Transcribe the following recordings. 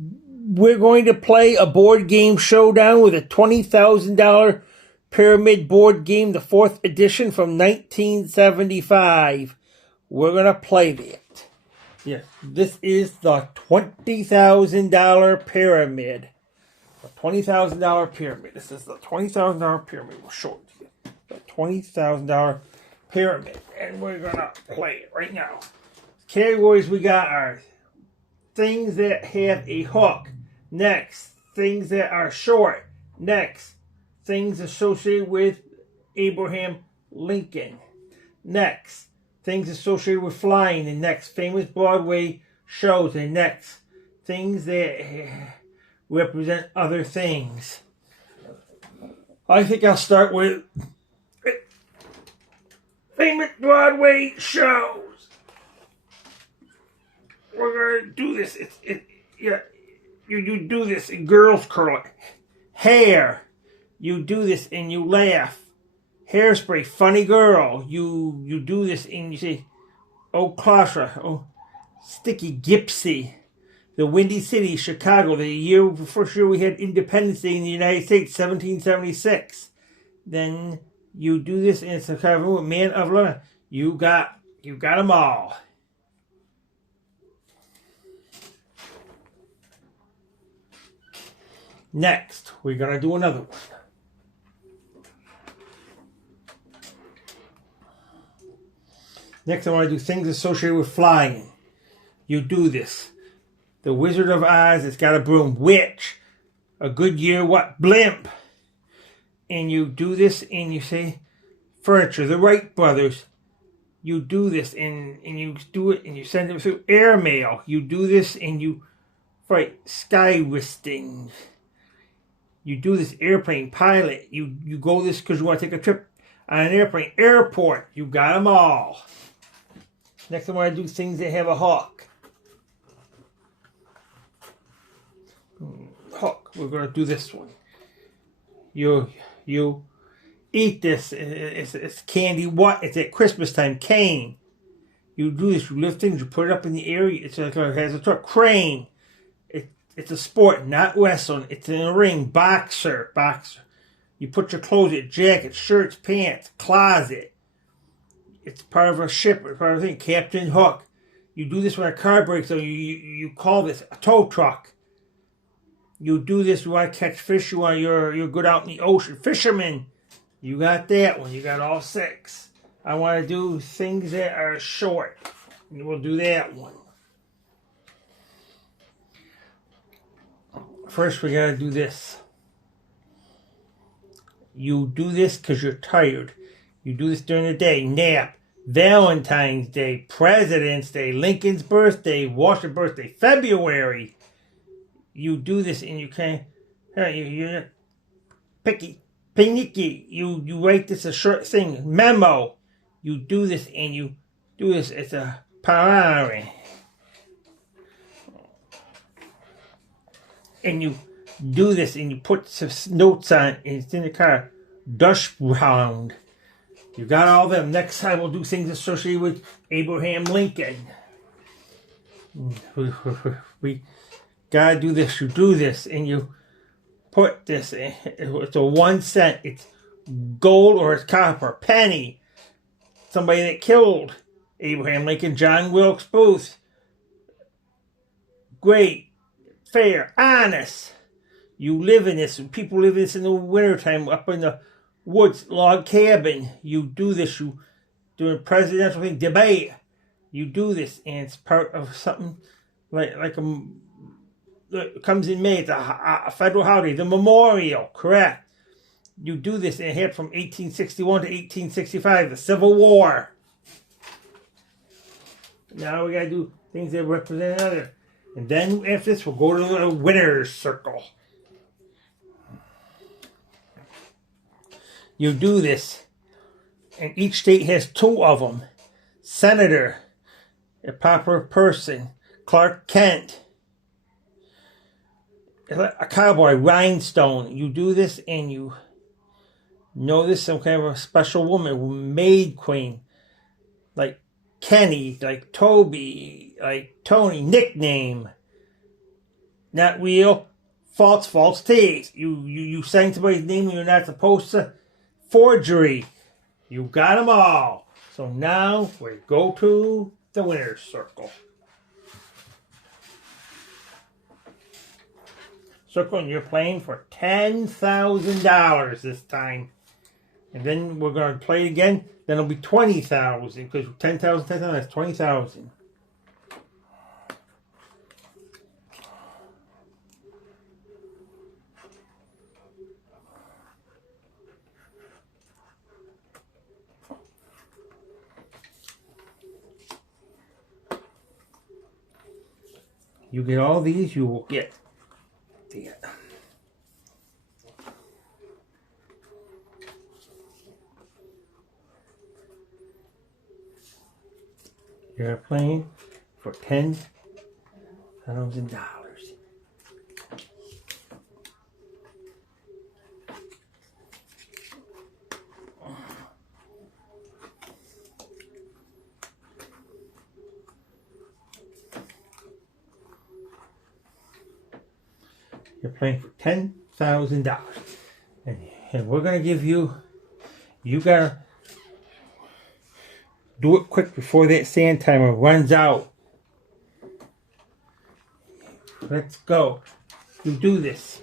We're going to play a board game showdown with a $20,000 pyramid board game, the 4th edition from 1975. We're going to play that. Yeah, this is the $20,000 pyramid. The $20,000 pyramid. This is the $20,000 pyramid. We'll show it to you. The $20,000 pyramid. And we're going to play it right now. Categories we got are things that have a hook. Next, things that are short. Next, things associated with Abraham Lincoln. Next, things associated with flying. And next, famous Broadway shows. And next, things that represent other things. I think I'll start with famous Broadway shows. We're gonna do this. You do this in girls curl. Hair. You do this and you laugh. Hairspray. Funny girl. You do this and you say, oh, Clasha. Oh, Sticky Gypsy. The Windy City, Chicago. The first year we had Independence Day in the United States, 1776. Then you do this and it's a kind of Man of Love. You got them all. Next, we're going to do another one. Next, I want to do things associated with flying. You do this. The Wizard of Oz has got a broom. Witch. A Goodyear what? Blimp. And you do this and you say furniture. The Wright brothers. You do this and you do it and you send it through airmail. You do this and you fight sky wristing. You do this airplane pilot. You go this because you want to take a trip on an airplane. Airport. You got them all. Next I want to do things that have a hook. Hook. We're going to do this one. You eat this. It's candy. What? It's at Christmas time. Cane. You do this. You lift things. You put it up in the air. It's like it has a truck. Crane. It's a sport, not wrestling. It's in a ring. Boxer. You put your clothes in. Jacket, shirts, pants, closet. It's part of a ship. It's part of a thing. Captain Hook. You do this when a car breaks down. You call this a tow truck. You do this, you want to catch fish, you're good out in the ocean. Fisherman, you got that one. You got all 6. I want to do things that are short. And we'll do that one. First, we got to do this. You do this because you're tired. You do this during the day. Nap. Valentine's Day. President's Day. Lincoln's birthday. Washington's birthday. February. You do this and you can't. You're picky. Pinicky. You write this a short thing. Memo. You do this and you do this. It's a parare. And you do this and you put some notes on it and it's in the car. Dust round. You got all them. Next time we'll do things associated with Abraham Lincoln. We gotta do this. You do this and you put this in. It's a 1 cent. It's gold or it's copper. Penny. Somebody that killed Abraham Lincoln. John Wilkes Booth. Great. Fair, honest. You live in this. People live in this in the wintertime up in the woods, log cabin. You do this. You during presidential thing, debate. You do this, and it's part of something like it comes in May. It's a federal holiday, the memorial. Correct. You do this, and it happened from 1861 to 1865, the Civil War. Now we gotta do things that represent another. And then after this, we'll go to the winner's circle. You do this. And each state has 2 of them. Senator. A popular person. Clark Kent. A cowboy. Rhinestone. You do this and you know this. Some kind of a special woman. Maid queen. Like Kenny, like Toby, like Tony, nickname. not real, false teeth. You saying somebody's name when you're not supposed to. Forgery. You got them all. So now we go to the winner's circle. Circle, and you're playing for $10,000 this time. And then we're going to play again. Then it'll be 20,000 because 10,000, that's 20,000. You get all these, you will get the. You're playing for $10,000. You're playing for $10,000. And we're going to give you got to do it quick before that sand timer runs out. Let's go. You do this.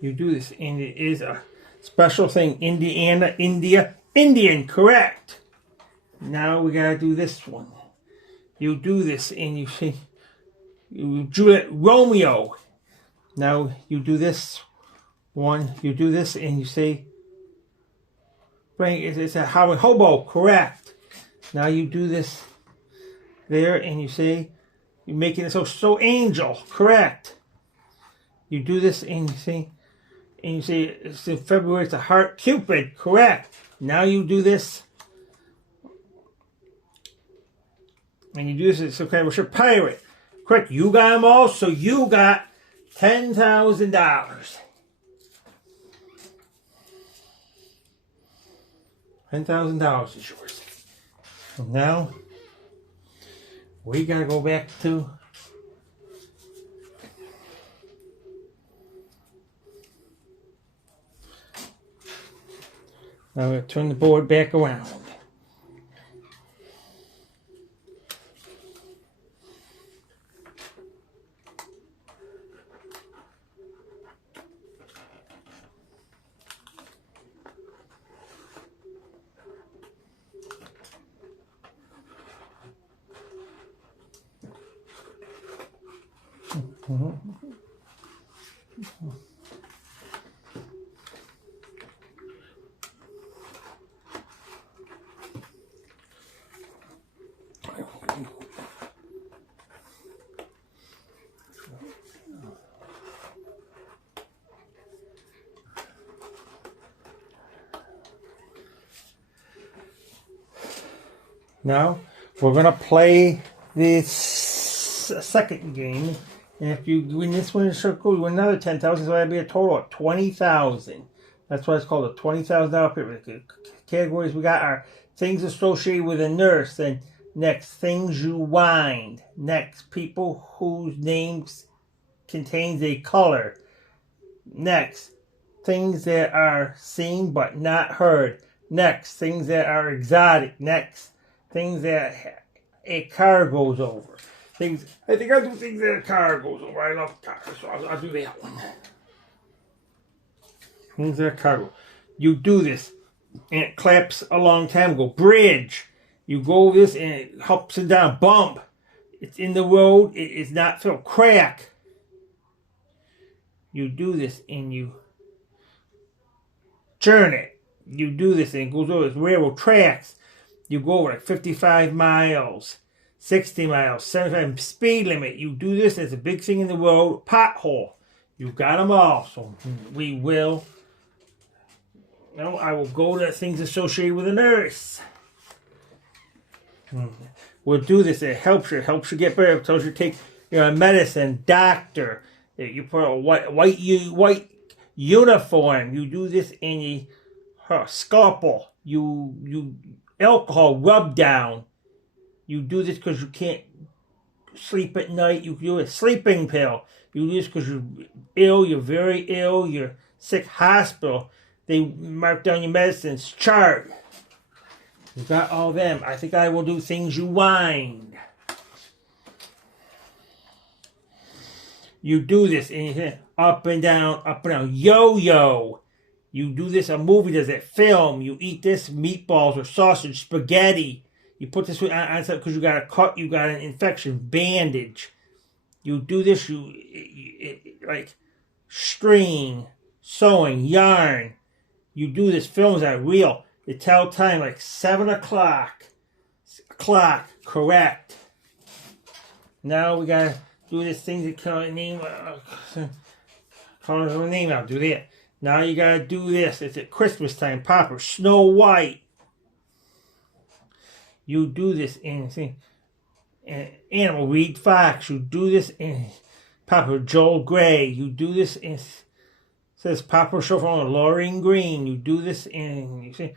You do this. And it is a special thing. Indian, correct. Now we got to do this one. You do this and you say, Juliet, Romeo. Now you do this one. You do this and you say, it's a hobo, correct. Now you do this there and you say, you're making it so angel, correct. You do this and you say it's in February, it's a heart, Cupid, correct. Now you do this and you do this, it's okay, what's your pirate, correct. You got them all, so you got $10,000. $10,000 is yours. So now we gotta go back to now we're gonna turn the board back around. Now we're gonna play this second game, and if you win this one in circle, you win another 10,000. So that'd be a total of 20,000. That's why it's called a $20,000 pyramid. Categories we got are things associated with a nurse. Then next, things you wind. Next, people whose names contains a color. Next, things that are seen but not heard. Next, things that are exotic. Next, things that a car goes over. I think I'll do things that a car goes over. I love cars, so I'll do that one. Things that a car goes. You do this, and it claps a long time ago. Bridge. You go over this, and it hops and down. Bump. It's in the road. It is not filled. Crack. You do this, and you churn it. You do this, and it goes over. It's railroad tracks. You go over like 55 miles, 60 miles, 75 speed limit. You do this. It's a big thing in the road. Pothole. You got them all. So we will. I will go to things associated with a nurse. We'll do this. It helps you. It helps you get better. It tells you to take medicine. Doctor. You put a white uniform. You do this and you scalpel. You alcohol rub down. You do this because you can't sleep at night. You do a sleeping pill. You do this because you're ill, you're very ill, you're sick, hospital. They mark down your medicines, chart. You got all them. I think I will do things you wind. You do this and you hit up and down, yo-yo. You do this, a movie does it, film. You eat this, meatballs or sausage, spaghetti. You put this on because you got a cut, you got an infection, bandage. You do this, like string, sewing, yarn. You do this, films are real. You tell time like 7 o'clock. Clock, correct. Now we gotta do this thing to call a name. Call a name out. Do that. Now you gotta do this. It's at Christmas time. Papa, Snow White. You do this in Animal, Reed Fox. You do this in Papa, Joel Gray. You do this in says Papa Show from Laureen Green. You do this in you see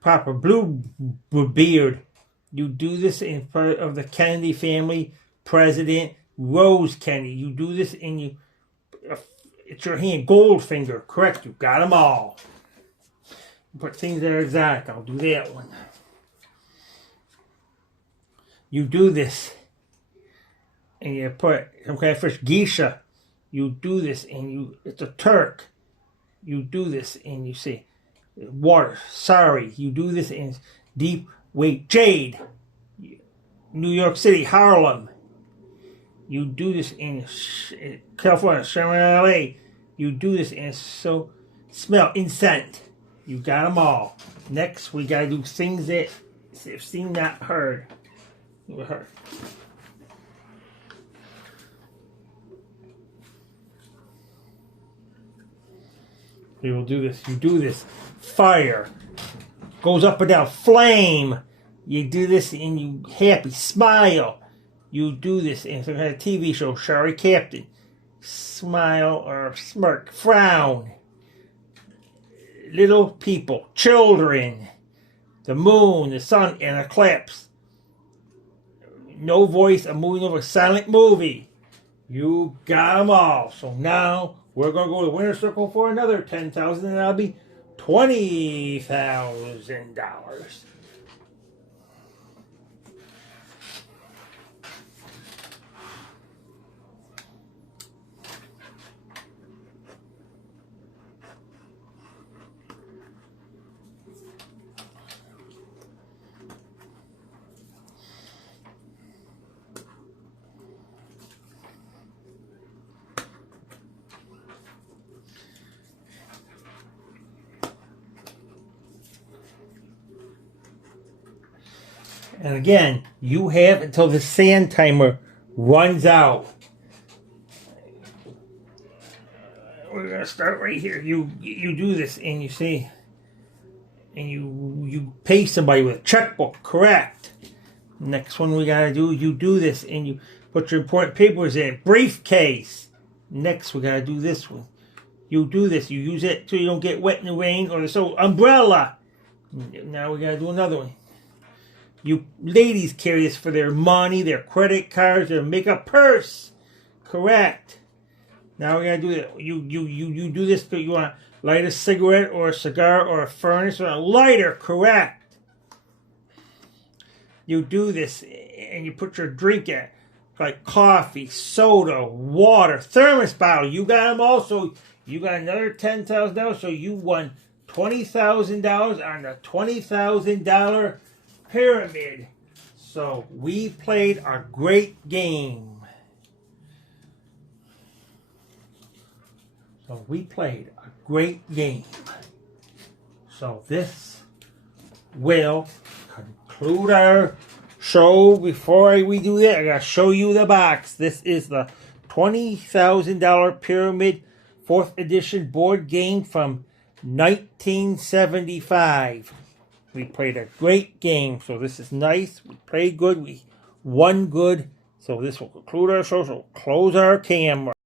Papa Bluebeard. You do this in part of the Kennedy family. President Rose Kennedy. You do this in you. It's your hand. Goldfinger. Correct. You got them all. Put things that are exact. I'll do that one. You do this. And you put some kind of fish. Geisha. You do this and it's a Turk. You do this and you say water. Sorry. You do this in deep weight. Jade. New York City. Harlem. You do this in California, LA. You do this in so smell, incense. You got them all. Next, we got to do things that have seen, not heard. You heard. We will do this. You do this. Fire goes up and down. Flame. You do this and you happy. Smile. You do this in some kind of TV show. Sorry, Captain. Smile or smirk. Frown. Little people. Children. The moon, the sun, and eclipse. No voice. A moving over. Silent movie. You got them all. So now we're going to go to the winner's circle for another $10,000, and that'll be $20,000. And again, you have until the sand timer runs out. We're gonna start right here. You do this and you say, and you pay somebody with a checkbook. Correct. Next one we gotta do. You do this and you put your important papers in briefcase. Next we gotta do this one. You do this. You use it so you don't get wet in the rain or the umbrella. Now we gotta do another one. You ladies carry this for their money, their credit cards, their makeup purse. Correct. Now we gotta do that. You do this because you want to light a cigarette or a cigar or a furnace or a lighter. Correct. You do this and you put your drink in, like coffee, soda, water, thermos bottle. You got them all. So you got another $10,000. So you won $20,000 on the $20,000 pyramid. So we played a great game. So this will conclude our show. Before we do that, I gotta show you the box. This is the $20,000 pyramid 4th edition board game from 1975. We played a great game, so this is nice. We played good. We won good. So this will conclude our show. So close our camera.